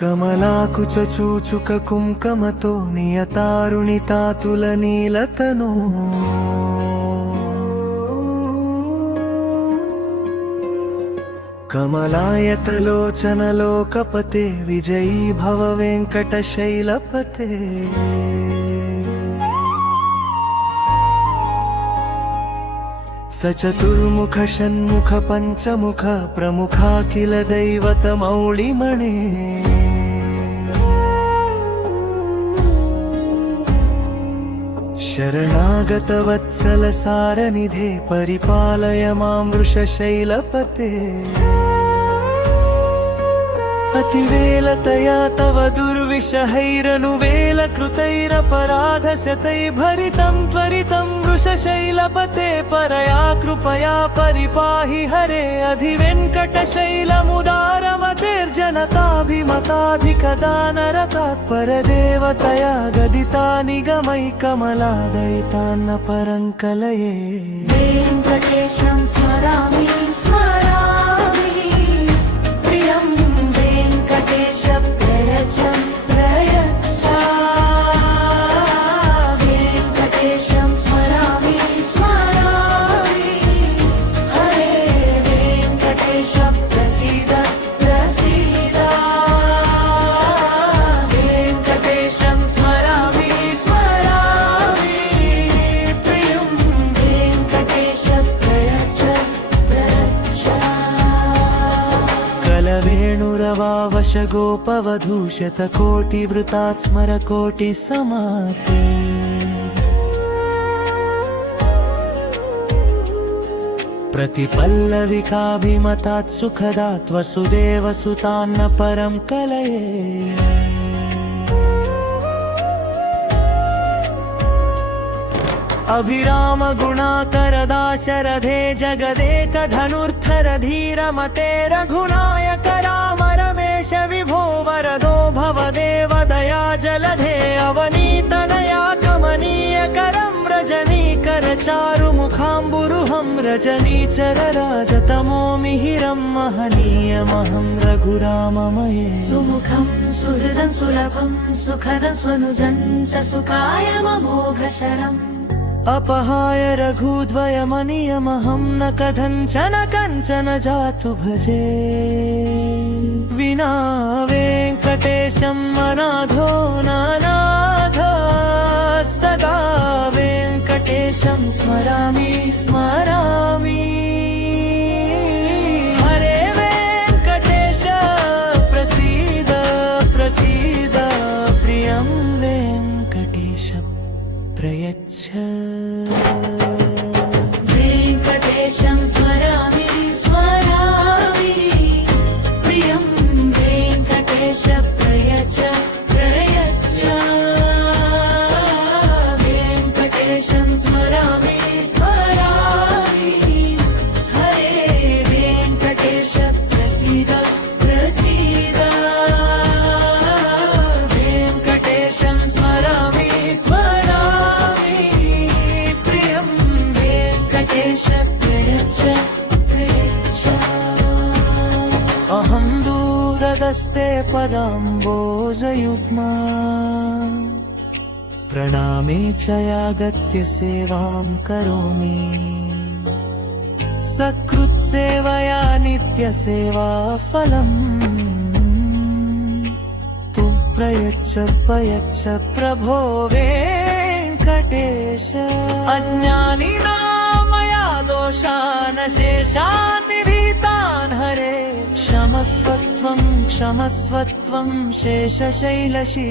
కమలాకుచ చూచుక కుంకమతో నియతారుణి తాతుల నీలతను కమలాయతలోచనలోకపతే విజయీ భవ వెంకటశైలపతే సచతుర్ముఖ షణ్ముఖ పంచముఖ ప్రముఖాఖిల దైవత మౌళిమణే శరణాగత వత్సల సారనిధే పరిపాలయ మాం వృషశైలపతే అతివేలతయా తవ దుర్విషహైరనువేల కృతైరపరాధశతై భరితం త్వరితం వృషశైలపతే పరయా కృపయా పరిపాహి హరే అధివెంకటశైలముదారమతిర్జనతాభిమతాధికదానరతాత్పరదేవతయా గదితా నిగమై కమలాదయితాన్న పరంకలయే వెంకటేశం స్మరామి స్మరామి ప్రియం వెంకటేశ ప్రయచ్చం ప్రయచ్చ వెంకటేశం స్మరామి స్మరామి హరే వెంకటేశ ప్రసీద ప్రసీద వెంకటేశం స్మరామి స్మరామి ప్రియం వెంకటేశ ప్రయచ్చ ప్రయచ్చ కలవేణురవావశ గోపవధూషత కోటి వృతాత్ స్మర కోటి సమాతే ప్రతి పల్లవికాభిమతాత్ సుఖదాత్ వసుదేవ సుతాన్న పరం కలయే అభిరామ గుణాకర దాశరథే జగదేక ధనుర్ధర ధీరమతే రఘునాయక రామ రమేశ విభో వరదో భవదేవ దయా జలధే అవనీతనయా కమనీయ కరం రజనీకర చారు ముఖాంబురుహం రజనీచర రాజతమో మిహిరం మహనీయమహం రఘురామమయే సుముఖం సుహృదం సులభం సుఖదం స్వనుజం చ సుఖాయ మమోఘశరం अपहाय रघुद्वयमनियमहं न कथञ्चन कञ्चन जातु भजे विना वेङ्कटेशं अनाथो नानाथ सदा वेङ्कटेशं स्मरामि स्मरामि हरे वेङ्कटेश प्रसीद प्रसीद प्रियं वेङ्कटेश प्रयच्छ వెంకటేశం స్మరామి స్మరామి ప్రియం వెంకటేశ ప్రయచ్చ ప్రయచ్చ వెంకటేశం స్మరామి స్మరామి హరే వెంకటేశ ప్రసీద ప్రసీద వెంకటేశం స్మరామి స్మరామి ప్రియం వెంకటేశ ప్రయచ్చ ప్రయచ్చ अहं दूरदस्ते पदाम्बोजयुग्मा प्रणामे च यागत्य सेवां करोमि सकृत्सेवया नित्यसेवा फलम् तु प्रयच्छ प्रयच्छ प्रभो वेङ्कटेश अज्ञानिनां मया दोषान् शेषान् निधीतान् हरे क्षमस्वत्वं क्षमस्वत्वं शेषशैलशिखामणे